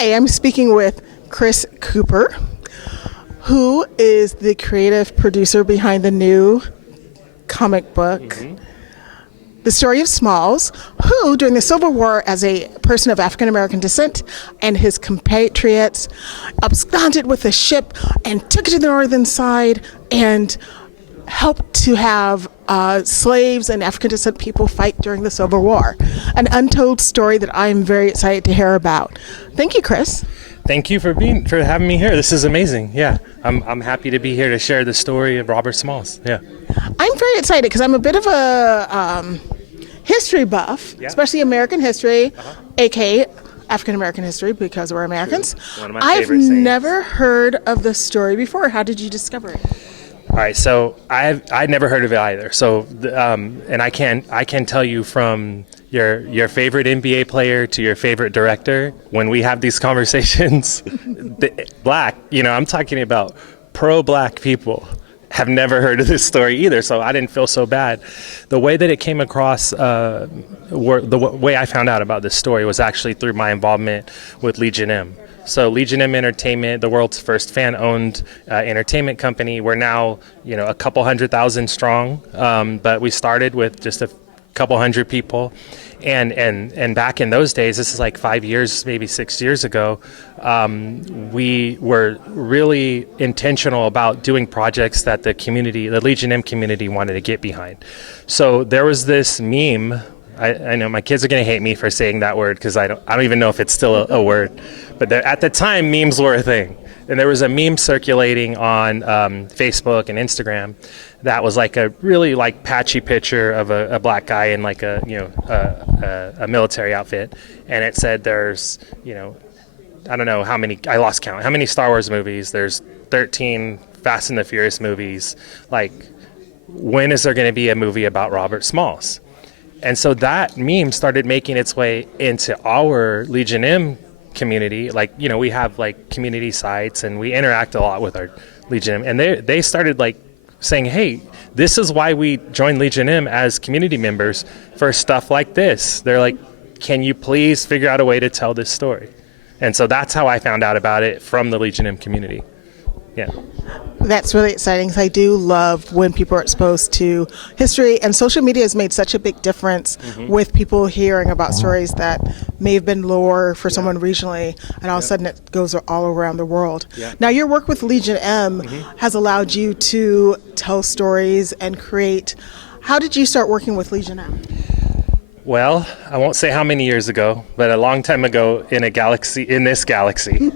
Hi, I'm speaking with Chris Crooper, who is the creative producer behind the new comic book, The Story of Smalls, who, during the Civil War, as a person of African American descent and his compatriots, absconded with a ship and took it to the northern side and helped to have slaves and African descent people fight during the Civil War. An untold story that I am very excited to hear about. Thank you, Chris. Thank you for having me here. This is amazing. Yeah, I'm happy to be here to share the story of Robert Smalls. Yeah, I'm very excited because I'm a bit of a history buff, especially American history, aka African American history, because we're Americans. One of my I've favorite sayings. never heard of this story before. How did you discover it? All right, so I'd never heard of it either. So, and I can tell you from your favorite NBA player to your favorite director, when we have these conversations, black, I'm talking about pro-black people have never heard of this story either. So I didn't feel so bad. The way that it came across, the way I found out about this story was actually through my involvement with Legion M. So Legion M Entertainment, the world's first fan-owned entertainment company. We're now, a couple 100,000 strong, but we started with just a couple hundred people. And back in those days, this is like 5 years, maybe 6 years ago, we were really intentional about doing projects that the Legion M community wanted to get behind. So there was this meme. I know my kids are going to hate me for saying that word because I don't even know if it's still a word. But at the time, memes were a thing. And there was a meme circulating on Facebook and Instagram that was like a really patchy picture of a black guy in like a military outfit. And it said there's, I don't know how many, I lost count, how many Star Wars movies. There's 13 Fast and the Furious movies. Like, when is there going to be a movie about Robert Smalls? And so that meme started making its way into our Legion M community. We have community sites and we interact a lot with our Legion M. And they started saying, hey, this is why we joined Legion M as community members for stuff like this. They're like, can you please figure out a way to tell this story? And so that's how I found out about it, from the Legion M community. Yeah. That's really exciting because I do love when people are exposed to history, and social media has made such a big difference with people hearing about stories that may have been lore for someone regionally, and all of a sudden it goes all around the world. Yeah. Now, your work with Legion M has allowed you to tell stories and create. How did you start working with Legion M? Well, I won't say how many years ago, but a long time ago in this galaxy.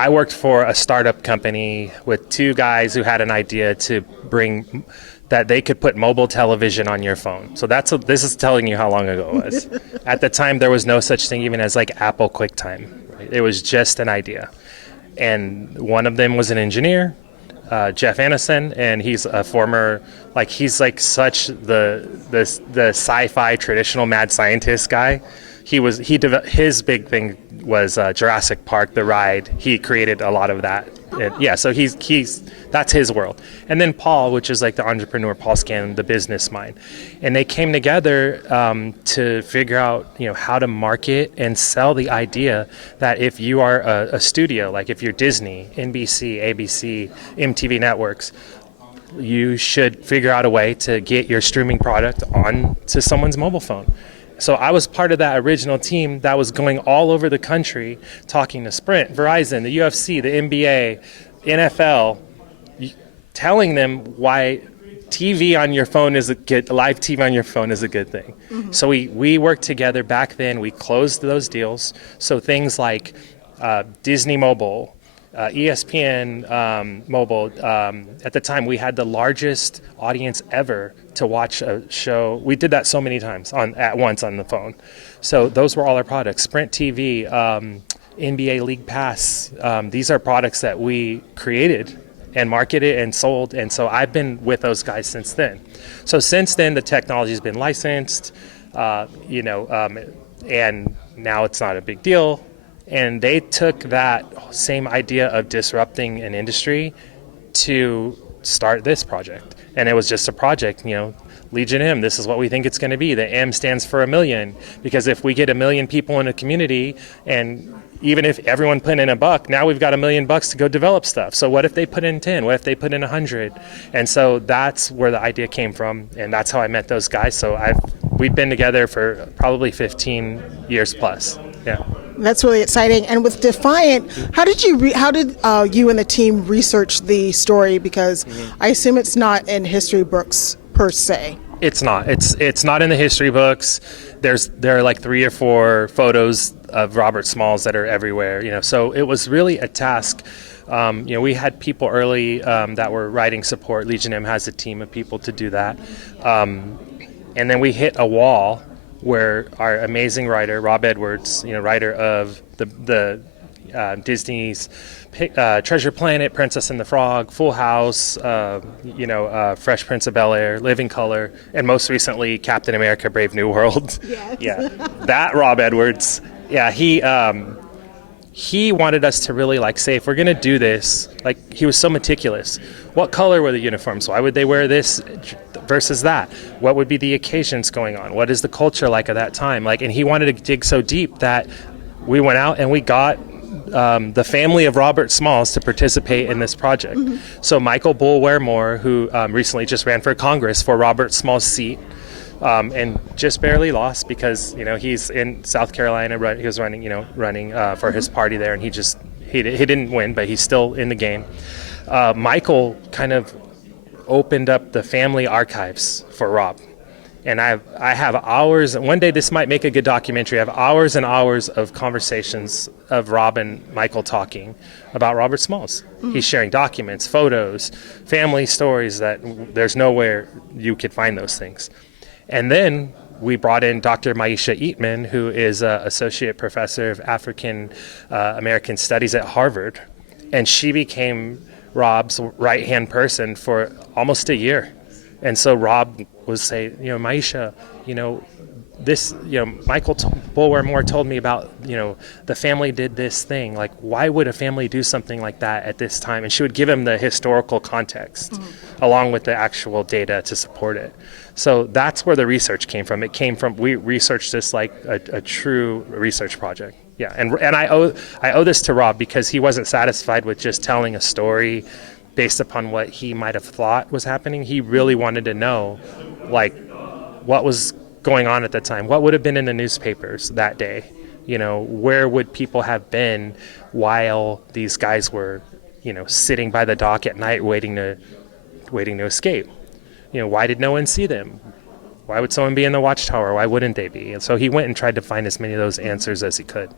I worked for a startup company with two guys who had an idea to bring that they could put mobile television on your phone. So this is telling you how long ago it was. At the time, there was no such thing even as Apple QuickTime. Right? It was just an idea. And one of them was an engineer, Jeff Anderson, and he's a former, he's such the sci-fi traditional mad scientist guy. His big thing was Jurassic Park, the ride. He created a lot of that. So that's his world. And then Paul, which is the entrepreneur, Paul Scanlon, the business mind. And they came together to figure out, how to market and sell the idea that if you are a studio, if you're Disney, NBC, ABC, MTV networks, you should figure out a way to get your streaming product onto someone's mobile phone. So I was part of that original team that was going all over the country talking to Sprint, Verizon, the UFC, the NBA, NFL, telling them why TV on your phone is live TV on your phone is a good thing. So we worked together back then. We closed those deals. So things like Disney Mobile, ESPN Mobile. At the time, we had the largest audience ever to watch a show. We did that so many times at once on the phone. So those were all our products. Sprint TV, NBA League Pass. These are products that we created and marketed and sold. And so I've been with those guys since then. So since then, the technology has been licensed, and now it's not a big deal. And they took that same idea of disrupting an industry to start this project. And it was just a project, Legion M, this is what we think it's going to be. The M stands for 1,000,000, because if we get 1,000,000 people in a community, and even if everyone put in $1, now we've got $1,000,000 to go develop stuff. So what if they put in 10? What if they put in 100? And so that's where the idea came from, and that's how I met those guys. So we've been together for probably 15 years plus. Yeah. That's really exciting. And with Defiant, how did you and the team research the story? Because I assume it's not in history books per se. It's not. It's not in the history books. There are like 3 or 4 photos of Robert Smalls that are everywhere. So it was really a task. We had people early that were writing support. Legion M has a team of people to do that, and then we hit a wall where our amazing writer, Rob Edwards, writer of the Disney's Treasure Planet, Princess and the Frog, Full House, Fresh Prince of Bel-Air, Living Color, and most recently Captain America: Brave New World. Yes. Yeah, that Rob Edwards. Yeah, he wanted us to really say, if we're going to do this, he was so meticulous. What color were the uniforms? Why would they wear this versus that? What would be the occasions going on? What is the culture like at that time? And he wanted to dig so deep that we went out and we got the family of Robert Smalls to participate in this project. Mm-hmm. So Michael Bulwer Moore, who recently just ran for Congress for Robert Smalls' seat, and just barely lost because he's in South Carolina. He was running for his party there, and he didn't win, but he's still in the game. Michael kind of opened up the family archives for Rob, and I have hours. One day this might make a good documentary. I have hours and hours of conversations of Rob and Michael talking about Robert Smalls. Mm. He's sharing documents, photos, family stories that there's nowhere you could find those things. And then we brought in Dr. Maisha Eatman, who is an associate professor of African American Studies at Harvard, and she became Rob's right-hand person for almost a year. And so Rob would say, Maisha, Michael Bulwer Moore told me about, the family did this thing. Why would a family do something like that at this time? And she would give him the historical context along with the actual data to support it. So that's where the research came from. It came from, we researched this like a true research project. Yeah, and I owe this to Rob because he wasn't satisfied with just telling a story based upon what he might have thought was happening. He really wanted to know, what was going on at the time, what would have been in the newspapers that day, where would people have been while these guys were, sitting by the dock at night waiting to escape. Why did no one see them? Why would someone be in the watchtower? Why wouldn't they be? And so he went and tried to find as many of those answers as he could.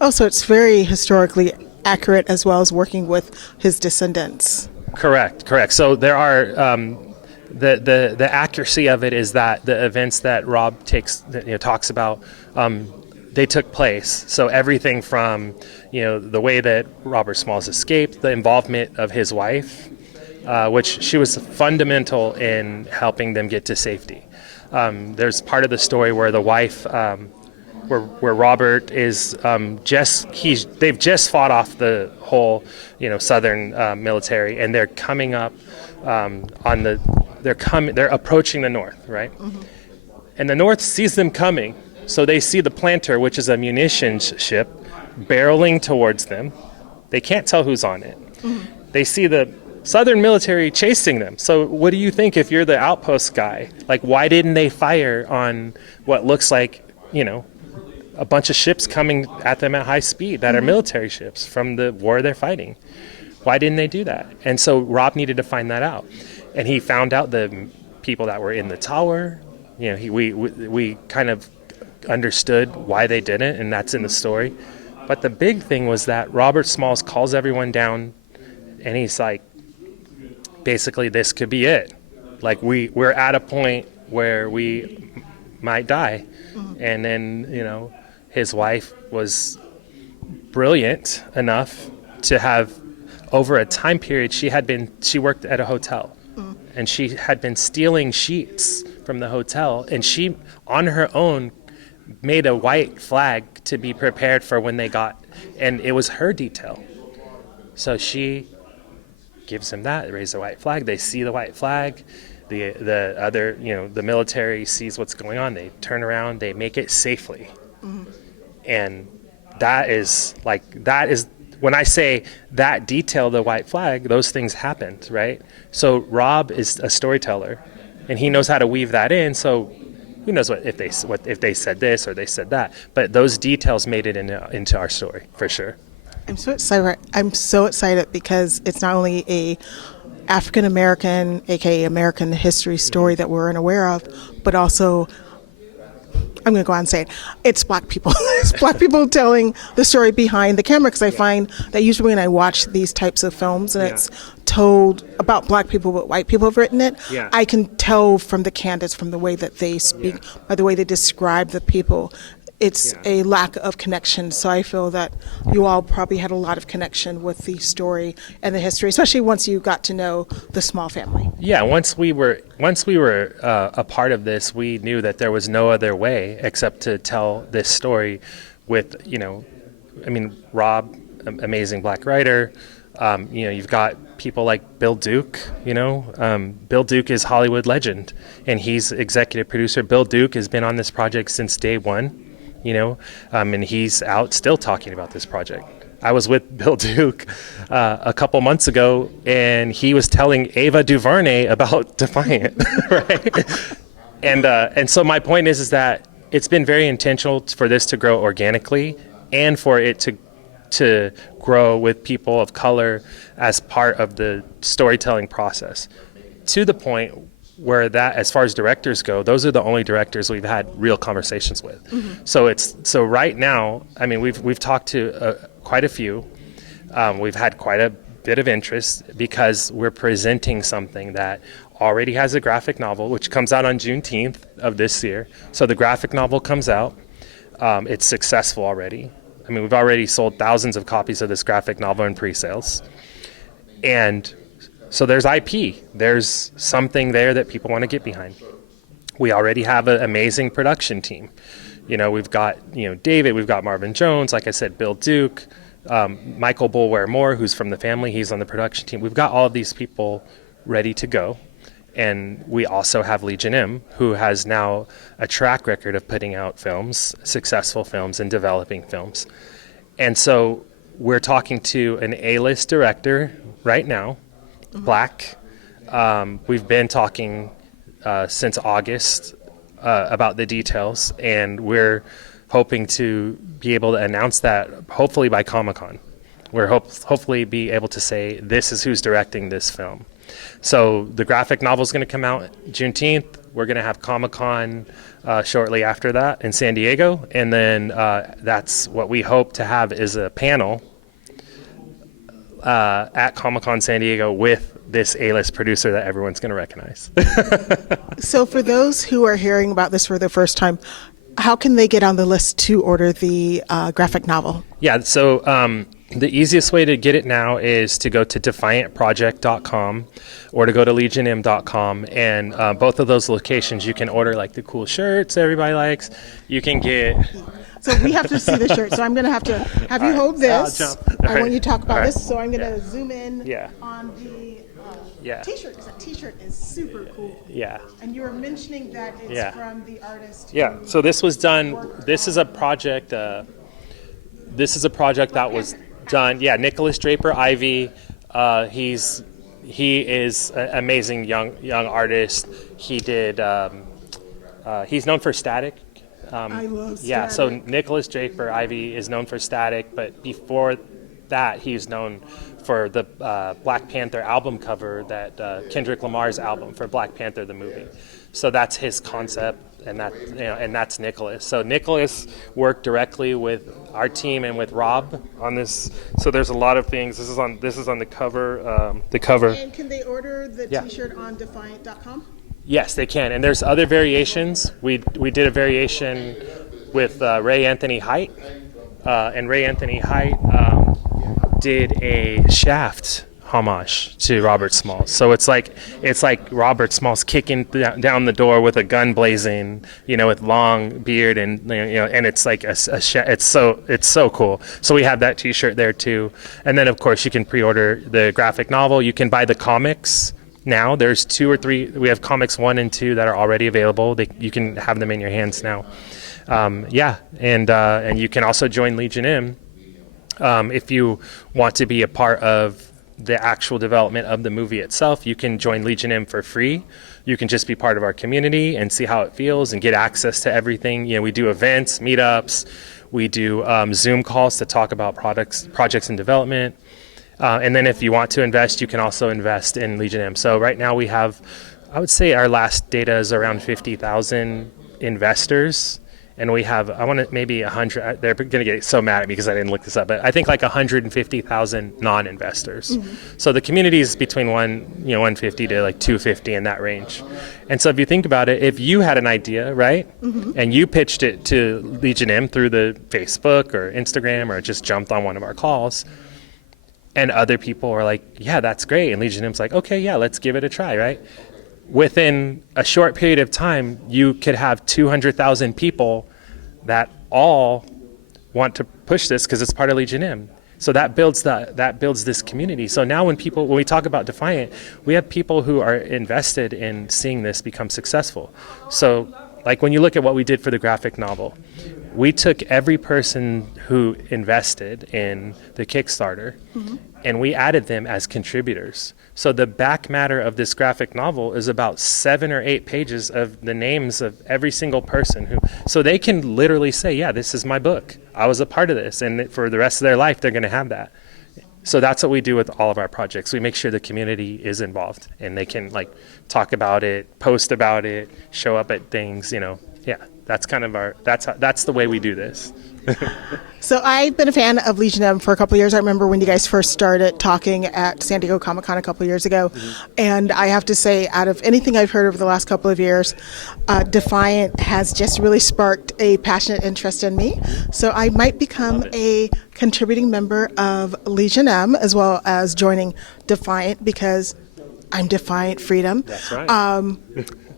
Oh, so it's very historically accurate as well as working with his descendants. Correct. So there are the accuracy of it is that the events that Rob talks about, they took place. So everything from the way that Robert Smalls escaped, the involvement of his wife, which she was fundamental in helping them get to safety. There's part of the story where the wife, where Robert is they've just fought off the whole southern military, and they're coming up they're approaching the north, right? Mm-hmm. And the north sees them coming, so they see the planter, which is a munitions ship, barreling towards them. They can't tell who's on it. Mm-hmm. They see the Southern military chasing them. So what do you think if you're the outpost guy? Why didn't they fire on what looks like, a bunch of ships coming at them at high speed that are military ships from the war they're fighting? Why didn't they do that? And so Rob needed to find that out. And he found out the people that were in the tower. We kind of understood why they didn't, and that's in the story. But the big thing was that Robert Smalls calls everyone down, and he's like, basically, this could be it. We're at a point where we might die. Mm-hmm. And then, his wife was brilliant enough to have, over a time period, she worked at a hotel. Mm-hmm. And she had been stealing sheets from the hotel. And she, on her own, made a white flag to be prepared for when they got, and it was her detail. So she gives him that, raise the white flag. They see the white flag. the other, the military sees what's going on. They turn around, they make it safely. And that is when I say that detail, the white flag, those things happened, right? So Rob is a storyteller, and he knows how to weave that in. So who knows if they said this or they said that, but those details made it into our story for sure. I'm so excited. I'm so excited because it's not only a African American, aka American history story that we're unaware of, but also, I'm going to go on and say it, it's Black people. It's Black people telling the story behind the camera, because I find that usually when I watch these types of films and it's told about Black people but white people have written it, I can tell from the candidates, from the way that they speak, by the way they describe the people, it's a lack of connection. So I feel that you all probably had a lot of connection with the story and the history, especially once you got to know the small family. Yeah, once we were a part of this, we knew that there was no other way except to tell this story with, Rob, amazing Black writer. You've got people like Bill Duke. Bill Duke is Hollywood legend, and he's executive producer. Bill Duke has been on this project since day one. And he's out still talking about this project. I was with Bill Duke a couple months ago, and he was telling Ava DuVernay about Defiant, right? And so my point is that it's been very intentional for this to grow organically, and for it to grow with people of color as part of the storytelling process, to the point where that, as far as directors go, those are the only directors we've had real conversations with. So right now, we've talked to quite a few. We've had quite a bit of interest because we're presenting something that already has a graphic novel, which comes out on Juneteenth of this year. So the graphic novel comes out. It's successful already. We've already sold thousands of copies of this graphic novel in pre-sales. And so there's IP. There's something there that people want to get behind. We already have an amazing production team. We've got, David, we've got Marvin Jones, like I said, Bill Duke, Michael Bulwer Moore, who's from the family, he's on the production team. We've got all of these people ready to go. And we also have Legion M, who has now a track record of putting out films, successful films, and developing films. And so we're talking to an A-list director right now, Black. We've been talking since August about the details, and we're hoping to be able to announce that hopefully by Comic-Con. We're hopefully be able to say this is who's directing this film. So the graphic novel is going to come out Juneteenth. We're going to have Comic-Con shortly after that in San Diego, and then that's what we hope to have is a panel at Comic-Con San Diego with this A-list producer that everyone's going to recognize. So for those who are hearing about this for the first time, how can they get on the list to order the graphic novel? Yeah, so the easiest way to get it now is to go to defiantproject.com or to go to legionm.com, and both of those locations you can order like the cool shirts everybody likes. You can get... So we have to see the shirt. So I'm going to have you hold this. I want you to talk about this. So I'm going to zoom in on the T-shirt, because that T-shirt is super cool. Yeah. And you were mentioning that it's from the artist. Yeah. So this was done. This is a project. This is a project that was done. Yeah. Nicholas Draper Ivy. He is an amazing young artist. He did. He's known for Static. I love Static. Yeah, so Nicholas Draper Ivy is known for Static, but before that, he's known for the Black Panther album cover, that Kendrick Lamar's album for Black Panther the movie. So that's his concept, and that's Nicholas. So Nicholas worked directly with our team and with Rob on this. So there's a lot of things. This is on the cover. And can they order the T-shirt on Defiant.com? Yes, they can, and there's other variations. We did a variation with Ray Anthony Height, and Ray Anthony Height did a Shaft homage to Robert Smalls. So it's like Robert Smalls kicking down the door with a gun blazing, with long beard, and and it's like it's so cool. So we have that T-shirt there too, and then of course you can pre-order the graphic novel. You can buy the comics now. There's 2 or 3. We have comics 1 and 2 that are already available. You can have them in your hands now. And you can also join Legion M if you want to be a part of the actual development of the movie itself. You can join Legion M for free. You can just be part of our community and see how it feels and get access to everything. We do events, meetups. We do Zoom calls to talk about projects in development. And then if you want to invest, you can also invest in Legion M. So right now we have, I would say our last data is around 50,000 investors. And we have, I want to maybe 100, they're going to get so mad at me because I didn't look this up, but I think like 150,000 non-investors. So the community is between 150 to like 250 in that range. And so if you think about it, if you had an idea, right, and you pitched it to Legion M through the Facebook or Instagram or just jumped on one of our calls, and other people are like, yeah, that's great. And Legion M's like, okay, yeah, let's give it a try, right? Within a short period of time, you could have 200,000 people that all want to push this because it's part of Legion M. So that builds this community. So now when we talk about Defiant, we have people who are invested in seeing this become successful. So like when you look at what we did for the graphic novel, we took every person who invested in the Kickstarter and we added them as contributors. So the back matter of this graphic novel is about 7 or 8 pages of the names of every single person so they can literally say, yeah, this is my book. I was a part of this. And for the rest of their life, they're going to have that. So that's what we do with all of our projects. We make sure the community is involved and they can like talk about it, post about it, show up at things, Yeah, that's kind of that's the way we do this. So I've been a fan of Legion M for a couple of years. I remember when you guys first started talking at San Diego Comic-Con a couple of years ago. And I have to say, out of anything I've heard over the last couple of years, Defiant has just really sparked a passionate interest in me. So I might become a contributing member of Legion M as well as joining Defiant because I'm Defiant Freedom. That's right.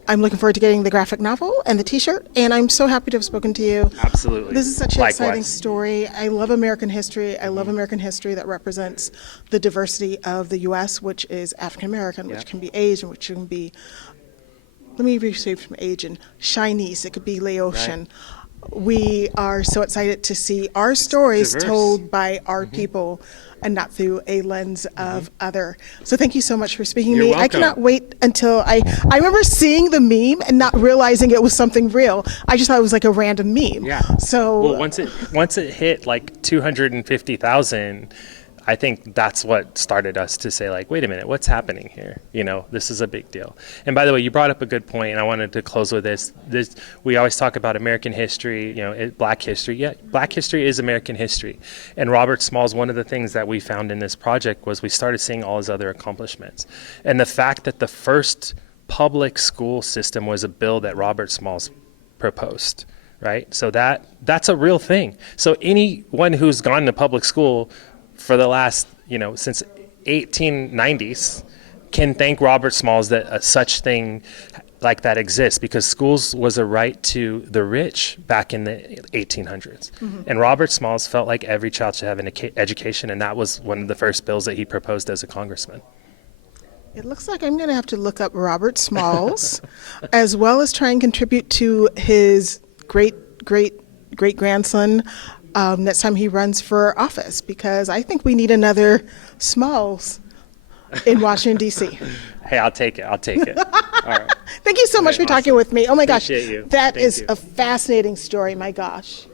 I'm looking forward to getting the graphic novel and the T-shirt, and I'm so happy to have spoken to you. Absolutely. This is such an Likewise. exciting story. I love American history. I love American history that represents the diversity of the U.S., which is African American, which can be Asian, which can be, let me rephrase from Asian, Chinese. It could be Laotian. Right. We are so excited to see our stories told by our people and not through a lens of other. So thank you so much for speaking to me. Welcome. I cannot wait until I remember seeing the meme and not realizing it was something real. I just thought it was like a random meme. Yeah. So well, once it hit like 250,000, I think that's what started us to say, like, wait a minute, what's happening here? This is a big deal. And by the way, you brought up a good point, and I wanted to close with this. We always talk about American history, Black history. Yeah, Black history is American history. And Robert Smalls, one of the things that we found in this project was we started seeing all his other accomplishments. And the fact that the first public school system was a bill that Robert Smalls proposed, right? So that's a real thing. So anyone who's gone to public school for the last, since 1890s, can thank Robert Smalls that such thing like that exists, because schools was a right to the rich back in the 1800s. And Robert Smalls felt like every child should have an education, and that was one of the first bills that he proposed as a congressman. it looks like I'm going to have to look up Robert Smalls, as well as try and contribute to his great-great-great-grandson next time he runs for office, because I think we need another Smalls in Washington, D.C. Hey, I'll take it. All right. Thank you so much for talking with me. Oh my gosh, Appreciate you. that Thank is you. a fascinating story. My gosh.